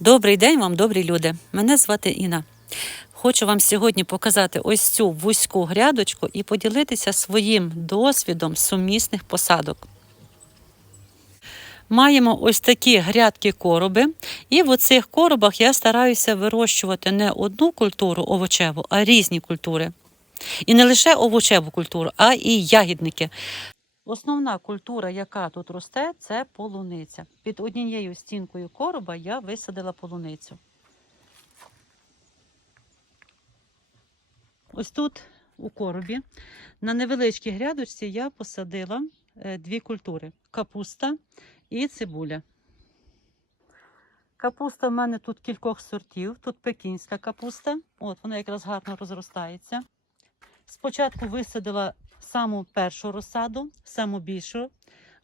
Добрий день вам, добрі люди. Мене звати Інна. Хочу вам сьогодні показати ось цю вузьку грядочку і поділитися своїм досвідом сумісних посадок. Маємо ось такі грядки короби, і в оцих коробах я стараюся вирощувати не одну культуру овочеву, а різні культури. І не лише овочеву культуру, а і ягідники. Основна культура, яка тут росте, це полуниця. Під однією стінкою короба я висадила полуницю. Ось тут у коробі на невеличкій грядочці я посадила е, дві культури: капуста і цибуля. Капуста в мене тут кількох сортів. Тут пекінська капуста. От вона якраз гарно розростається. Спочатку висадила саму першу розсаду, саму більшу.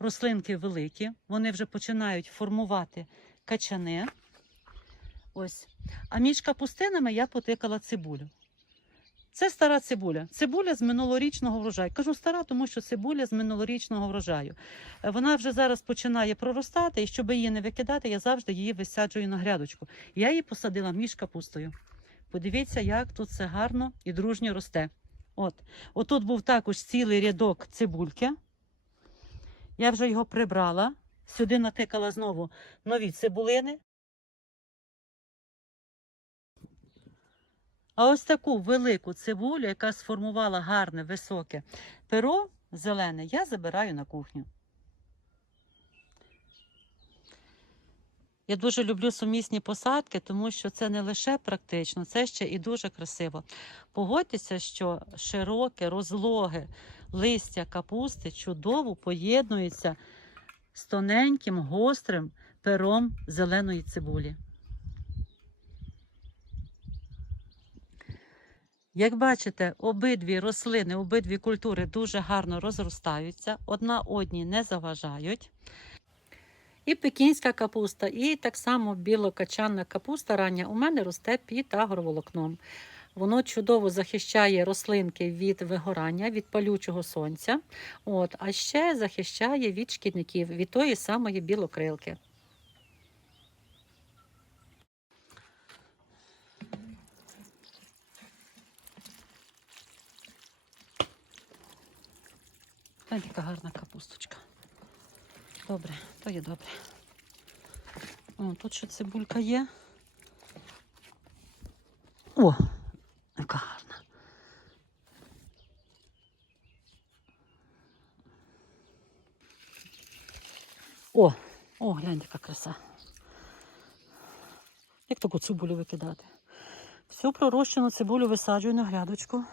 Рослинки великі, вони вже починають формувати качани. Ось. А між капустинами я потикала цибулю. Це стара цибуля. Цибуля з минулорічного врожаю. Кажу стара, тому що цибуля з минулорічного врожаю. Е, Вона вже зараз починає проростати, і щоб її не викидати, я завжди її висаджую на грядочку. Я її посадила між капустою. Подивіться, як тут все гарно і дружньо росте. От. Отут був також цілий рядок цибульки. Я вже його прибрала. Сюди натикала знову нові цибулини. А ось таку велику цибулю, яка сформувала гарне високе перо зелене, я забираю на кухню. Я дуже люблю сумісні посадки, тому що це не лише практично, це ще і дуже красиво. Погодьтеся, що широке, розлоге листя капусти чудово поєднується з тоненьким, гострим пером зеленої цибулі. Як бачите, обидві рослини, обидві культури дуже гарно розростаються, одна одній не заважають. І пекінська капуста, і так само білокачанна капуста рання у мене росте під агроволокном. Воно чудово захищає рослинки від вигорання, від палючого сонця, от, а ще захищає від шкідників, від тої самої білокрилки. Ось така гарна капусточка. Добре, то є добре. О, тут ще цибулька є. О, яка гарна. О, о, гляньте, яка краса. Як таку цибулю викидати? Всю пророщену цибулю висаджую на грядочку.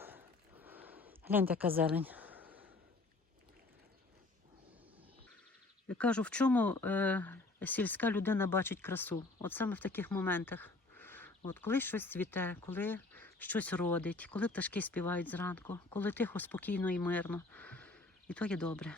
Гляньте, яка зелень. Кажу, в чому е, сільська людина бачить красу? От саме в таких моментах. От коли щось цвіте, коли щось родить, коли пташки співають зранку, коли тихо, спокійно і мирно. І то є добре.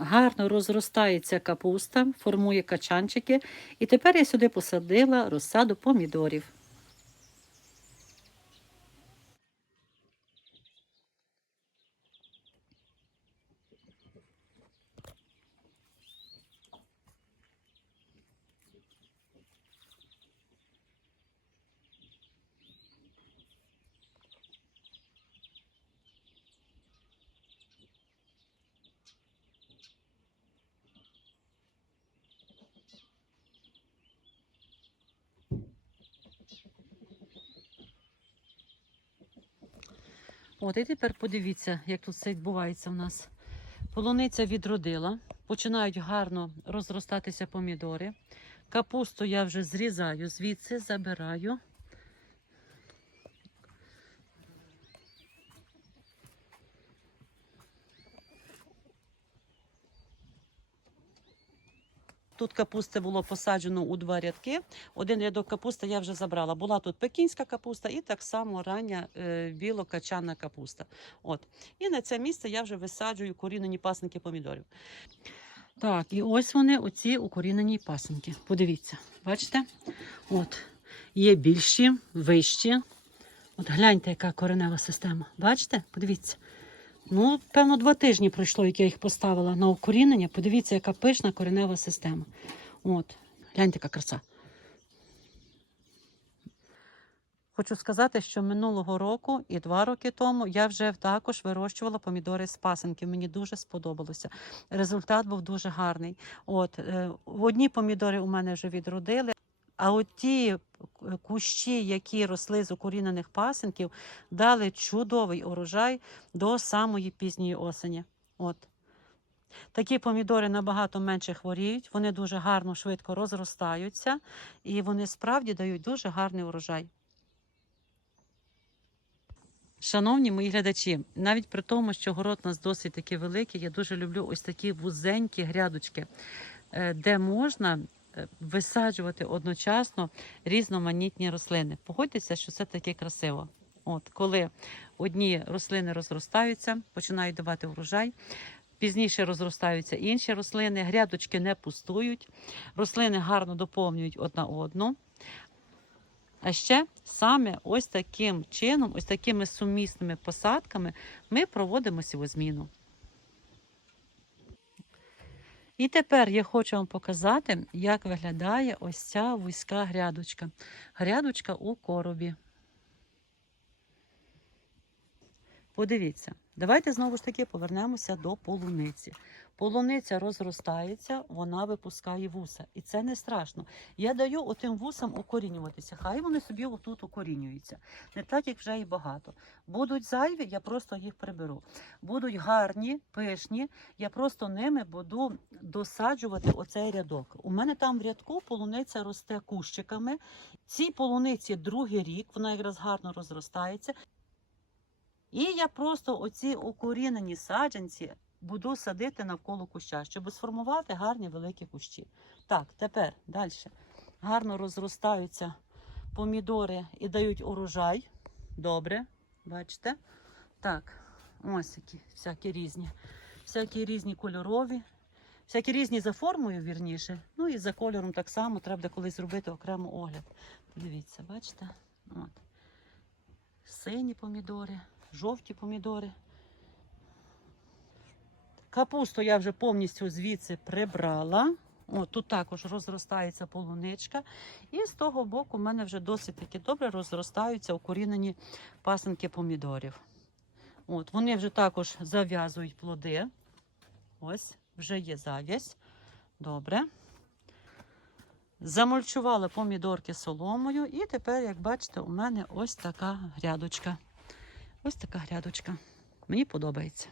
Гарно розростається капуста, формує качанчики. І тепер я сюди посадила розсаду помідорів. От, і тепер подивіться, як тут все відбувається в нас. Полуниця відродила, починають гарно розростатися помідори. Капусту я вже зрізаю, звідси забираю. Тут капусти було посаджено у два рядки. Один рядок капусти я вже забрала. Була тут пекінська капуста і так само рання е, білокачана капуста. От. І на це місце я вже висаджую корінені пасники помідорів. Так, і ось вони, оці укорінені пасенки. Подивіться, бачите? От. Є більші, вищі. От гляньте, яка коренева система. Бачите? Подивіться. Ну, певно, два тижні пройшло, як я їх поставила на укорінення. Подивіться, яка пишна коренева система. От, гляньте, яка краса. Хочу сказати, що минулого року і два роки тому я вже також вирощувала помідори з пасенків. Мені дуже сподобалося. Результат був дуже гарний. От е, одні помідори у мене вже відродили. А от ті кущі, які росли з укорінених пасенків, дали чудовий урожай до самої пізньої осені. От. Такі помідори набагато менше хворіють, вони дуже гарно, швидко розростаються і вони справді дають дуже гарний урожай. Шановні мої глядачі, навіть при тому, що город у нас досить такий великий, я дуже люблю ось такі вузенькі грядочки, е, де можна висаджувати одночасно різноманітні рослини. Погодьтеся, що це таке красиво. От коли одні рослини розростаються, починають давати врожай. Пізніше розростаються інші рослини, грядочки не пустують, рослини гарно доповнюють одна одну. А ще саме ось таким чином, ось такими сумісними посадками ми проводимо сівозміну. І тепер я хочу вам показати, як виглядає ось ця вузька грядочка. Грядочка у коробі. Подивіться, давайте знову ж таки повернемося до полуниці. Полуниця розростається, вона випускає вуса. І це не страшно. Я даю отим вусам укорінюватися. Хай вони собі отут укорінюються. Не так, як вже і багато. Будуть зайві, я просто їх приберу. Будуть гарні, пишні, я просто ними буду досаджувати оцей рядок. У мене там в рядку полуниця росте кущиками. Цій полуниці другий рік, вона якраз гарно розростається. І я просто оці укорінені саджанці буду садити навколо куща, щоб сформувати гарні великі кущі. Так, тепер далі. Гарно розростаються помідори і дають урожай. Добре, бачите? Так, ось які всякі різні. Всякі різні кольорові, всякі різні за формою, вірніше. Ну і за кольором так само треба колись зробити окремо огляд. Подивіться, бачите? От. Сині помідори, жовті помідори. Капусту я вже повністю звідси прибрала. О, тут також розростається полуничка. І з того боку в мене вже досить таки добре розростаються укорінені пасенки помідорів. От, вони вже також зав'язують плоди. Ось, вже є зав'язь. Добре. Замульчувала помідорки соломою. І тепер, як бачите, у мене ось така грядочка. Ось така грядочка. Мені подобається.